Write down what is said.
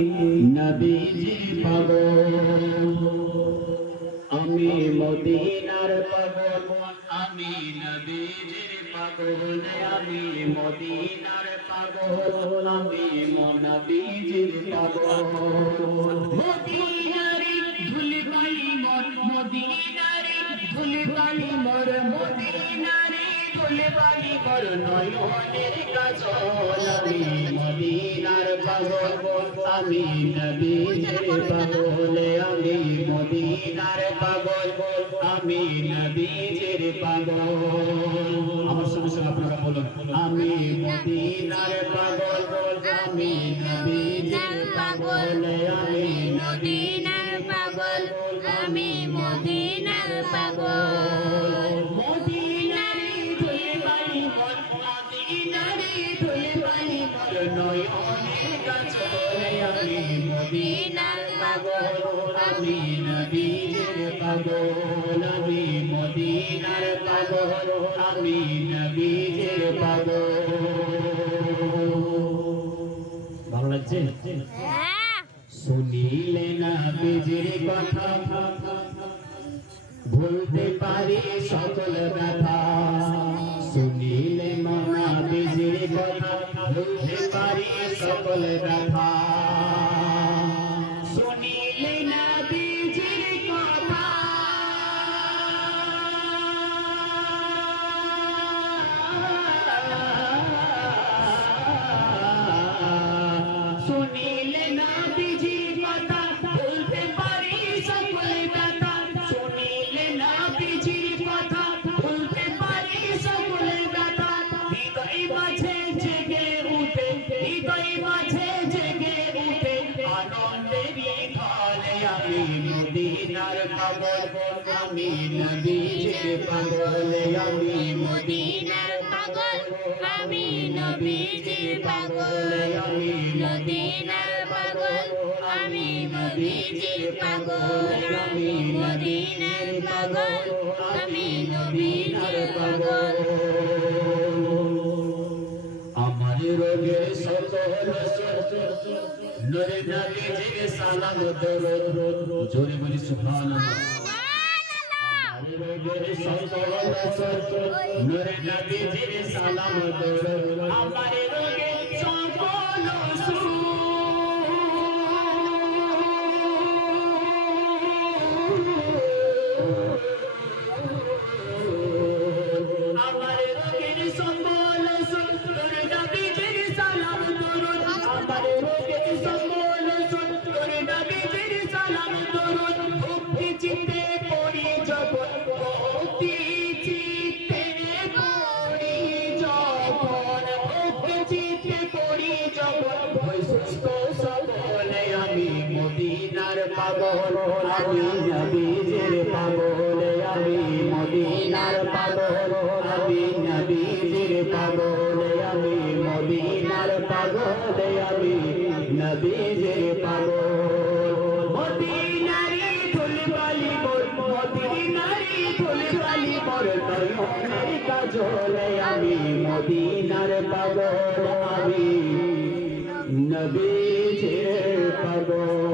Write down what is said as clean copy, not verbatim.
নবীজির পাগল আমি মদিনার পাগল আমি নবীজির পাগল আমি মদিনার পাগল আমি নবীজির পাগল মদিনারে ধুলিবালি মোর মদিনারে ধুলিবালি মোর মদিনারে ধুলিবালি মোর নয়নের কাজল আমি মদিনার পাগল আমি নবীজির পাগল আমি মদিনার পাগল আমি নবীজির পাগল আমার সঙ্গে সঙ্গে আপনারা বলুন আমি মদিনার পাগল আমি নবীজির পাগল আমি মদিনার পাগল আমি মদিনার পাগল মদিনারে ধুলিবালি মোর মদিনারে ধুলিবালি মোর নয়নের কাজল আমি মদিনার পাগল আমি নবীজির পাগল আমি মদিনার পাগল আমি নবীজির পাগল ভালো লাগছে শুনিলে নবীজির কথা ভুলতে পারি সকল ব্যথা শুনিলে নবীজির কথা ভুলতে পারি সকল ব্যথা শুনিলে নবীজির কথা শুনিলে নবীজির কথা ভুলতে পারি সকল ব্যথা শুনিলে নবীজির কথা ভুলতে পারি সকল ব্যথা হৃদয় মাঝে জেগে উঠে হৃদয় মাঝে জেগে উঠে আনন্দের ঢলে আমি মদিনার পাগল আমি নবীজির পাগল আমি মদিনার পাগল আমি নবীজির পাগল আমি মদিনার পাগল আমি নবীজির পাগল আমি মদিনার পাগল আমি নবীজির পাগল আমার রোগের সকল নূরে নবীজির সালাম দরুদ জোরে বলি সুবহানাল্লাহ আমার রোগের সকল নূরে নবীজির সালাম দরুদ আমার রোগের সকল আমার রোগের সকল নূরে নবীজির সালাম দরুদ আমার রোগের সকল নূরে নবীজির সালাম দরুদ ভক্তি চিত্তে পড়ি যখন ভক্তি চিত্তে পড়ি যখন ভক্তি চিত্তে পড়ি যখন ওই সুস্থ সবল আমি মদিনার পাগল আমি নবীজির পাগল আমি মদিনার পাগল আমি নবীজির পাগল আমি মদিনার পাগল আমি নবীজির পাগল মদিনারে ধুলিবালি মোর মদিনারে ধুলিবালি মোর নয়নের কাজল আমি মদিনার পাগল আমি নবীজির পাগল